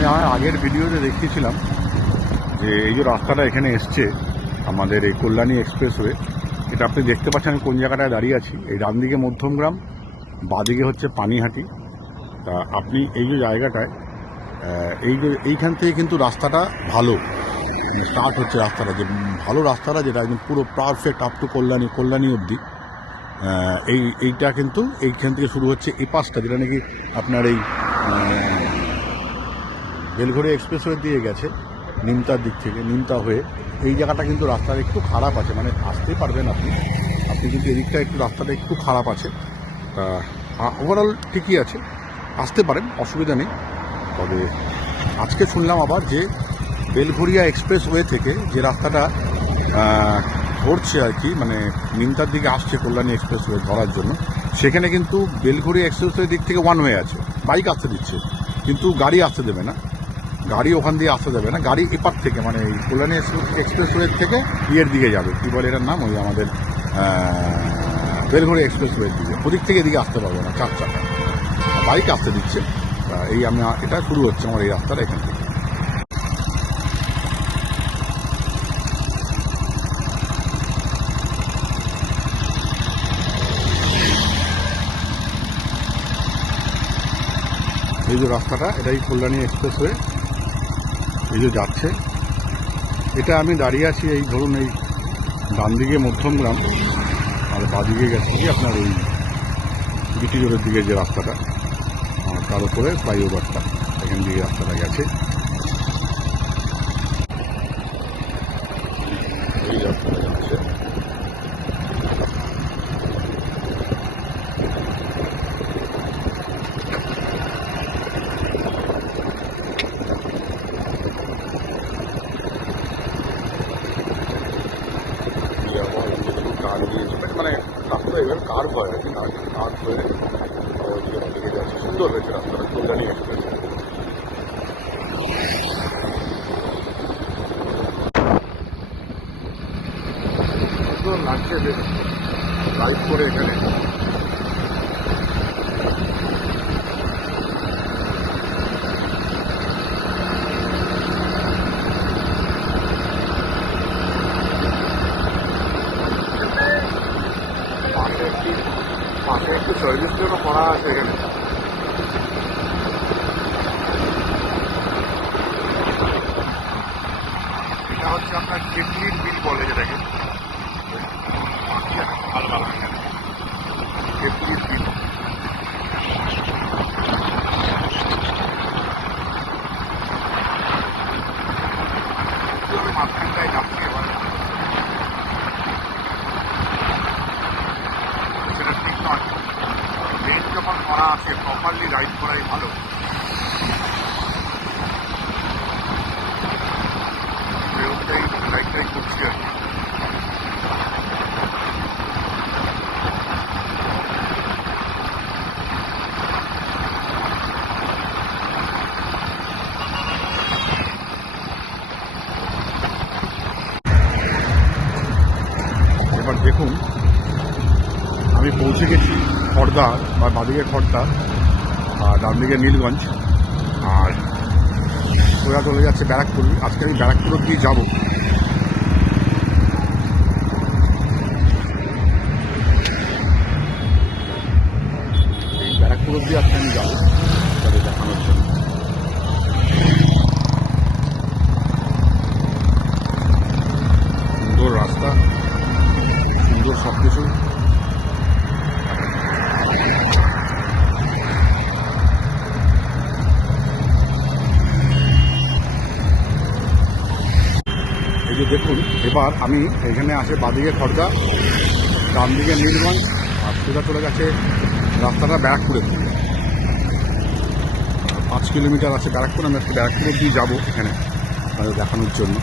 আমি আমার আগের ভিডিওতে দেখিয়েছিলাম যে এই যে রাস্তাটা এখানে এসছে আমাদের এই কল্যাণী এক্সপ্রেসওয়ে, এটা আপনি দেখতে পাচ্ছেন আমি কোন জায়গাটায় দাঁড়িয়ে আছি। এই ডান দিকে মধ্যমগ্রাম, বাঁদিকে হচ্ছে পানিহাটি। তা আপনি এই যে জায়গাটায় এইখান থেকে কিন্তু রাস্তাটা ভালো স্টার্ট হচ্ছে, রাস্তাটা যে ভালো রাস্তাটা যেটা একদম পুরো পারফেক্ট আপ টু কল্যাণী অবধি। এইটা কিন্তু এইখান থেকে শুরু হচ্ছে এই পাশটা, যেটা নাকি আপনার এই বেলঘড়িয়া এক্সপ্রেসওয়ে দিয়ে গেছে নিমতার দিক থেকে, নিমতা হয়ে এই জায়গাটা কিন্তু রাস্তাটা একটু খারাপ আছে, মানে আসতে পারবেন আপনি কিন্তু এদিকটা একটু রাস্তাটা একটু খারাপ আছে। তা ওভারঅল ঠিকই আছে, আসতে পারেন, অসুবিধা নেই। তবে আজকে শুনলাম আবার যে বেলঘড়িয়া এক্সপ্রেসওয়ে থেকে যে রাস্তাটা ধরছে আর কি, মানে নিমতার দিকে আসছে কল্যাণী এক্সপ্রেসওয়ে ধরার জন্য, সেখানে কিন্তু বেলঘড়িয়া এক্সপ্রেসওয়ে দিক থেকে ওয়ান ওয়ে আছে, বাইক আসতে দিচ্ছে, কিন্তু গাড়ি আসতে দেবে না, গাড়ি ওখান দিয়ে আসতে দেবে না। গাড়ি এপার থেকে মানে এই কল্যাণী এক্সপ্রেসওয়ে থেকে ইয়ের দিকে যাবে, কী বলে এটার নাম, ওই আমাদের বেলঘড়িয়া এক্সপ্রেসওয়ের দিকে, ওদিক থেকে এদিকে আসতে পারবে না, 4 চাকা বাইক আসতে দিচ্ছে। এই আমি এটা শুরু হচ্ছে আমার এই রাস্তাটা এখান থেকে। এই যে রাস্তাটা, এটাই কল্যাণী এক্সপ্রেসওয়ে, এই যে যাচ্ছে, এটা আমি দাঁড়িয়ে আছি এই ধরুন এই ডান দিকে মধ্যমগ্রাম আর বাঁদিকে গেছে কি আপনার ওই বিটি রোডের দিকে যে রাস্তাটা, তার উপরে ফ্লাইওভারটা, এখান দিয়ে রাস্তাটা গেছে। এই রাস্তাটা যাচ্ছে, মানে রাস্তা এবার কার্ভ হয় আর কি, কার্ভ হয়ে দিকে যাচ্ছে। সুন্দর হয়েছে রাস্তাটা কল্যাণী এক্সপ্রেস। সুন্দর লাগছে বেশ ড্রাইভ করে এখানে। পাশে একটু সার্ভিস জন্য করা আছে এখানে। এটা হচ্ছে আপনার কেটলির বিল বলে যেটাকে, কেটলির বিল। মাঝখানটায় যাচ্ছি এবার, সেটা ঠিক নয়। লেন যখন করা আছে প্রপারলি রাইড করাই ভালো। ওটাই রাইডটাই করছি আর কি। এবার দেখুন আমি পৌঁছে গেছি খড়দা, বা বাঁদিকে খড়দা আর ডান দিকে নীলগঞ্জ, আর সোজা চলে যাচ্ছে ব্যারাকপুর। আজকে আমি ব্যারাকপুর অব্দি যাবো। এই ব্যারাকপুর অব্দি আজকে আমি যাবো তাদের দেখানোর জন্য। সুন্দর রাস্তা, সুন্দর সব কিছু। এই যে দেখুন, এবার আমি এখানে আসে বাঁদিকে খড়দা, ডান দিকে নীলগঞ্জ, আর সোজা চলে গেছে রাস্তাটা ব্যারাকপুরের দিকে। 5 কিলোমিটার আছে ব্যারাকপুর। আমি আজকে ব্যারাকপুর অব্দি যাবো এখানে আপনাদের দেখানোর জন্য।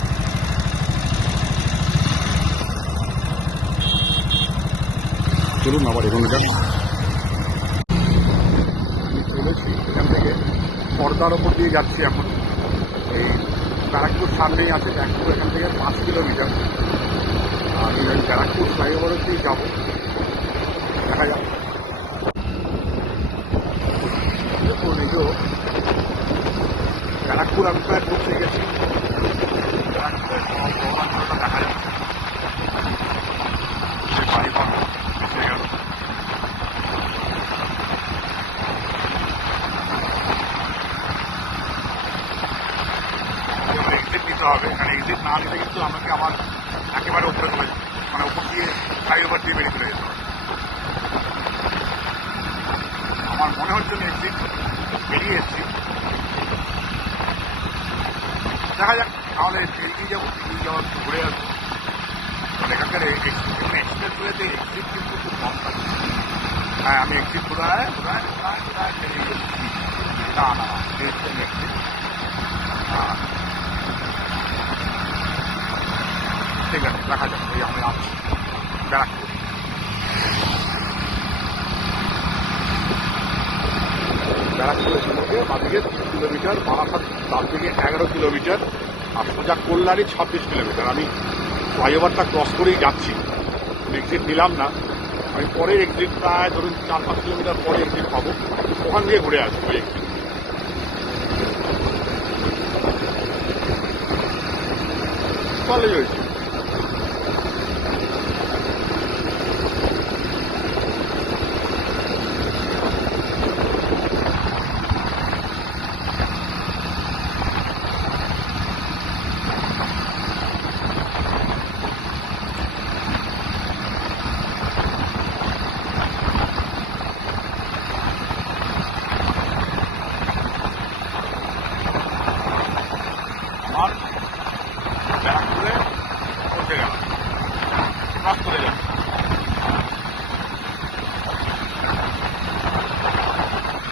চলুন আবার এগোনো যাক। আমি চলেছি এখান থেকে খড়দার ওপর দিয়ে যাচ্ছি এখন। এই ব্যারাকপুর সামনেই আছে ব্যারাকপুর, এখান থেকে 5 কিলোমিটার। আমি ওই ব্যারাকপুর ফ্লাইওভার অব্দি যাবো, দেখা যাক। দেখুন এই যে ব্যারাকপুর আমি প্রায় পৌঁছে গেছি। ব্যারাকপুরের ভগবানটা দেখা যাচ্ছে, সে বাড়ি ঘর এসে গেল। এক্সিট নিতে হবে, কারণ এক্সিট না নিলে কিন্তু আমাকে আমার একেবারে উপরে চলে যেতে, মানে উপর দিয়ে ফ্লাইওভার দিয়ে বেরিয়ে চলে যেতে হবে। আমার মনে হচ্ছে আমি এক্সিট বেরিয়ে এসেছি, দেখা যাক। তাহলে এগিয়ে যাবো, এগিয়ে যাওয়ার ঘুরে আসবো। কারণ এখানকার এক্সপ্রেস ওয়েতে এক্সিট কিন্তু খুব কম থাকে। হ্যাঁ, আমি এক্সিট কোথায় কোথায় কোথায় কোথায় বেরিয়ে গেছি। না না, এক্সিট। ঠিক আছে, দেখা যাক। এই আমি আসছি ব্যারাকপুর। ব্যারাকপুরের সঙ্গে বাদিকে 3 কিলোমিটার, বারাসাত তার থেকে 11 কিলোমিটার, আর সোজা কল্যাণী 26 কিলোমিটার। আমি ফ্লাইওভারটা ক্রস করেই যাচ্ছি, এক্সিট নিলাম না। আমি পরে এক্সিট প্রায় ধরুন 4-5 কিলোমিটার পরে এক্সিট পাবো, ওখান দিয়ে ঘুরে আসবো ওই এক্সিট। ভালোই হয়েছে।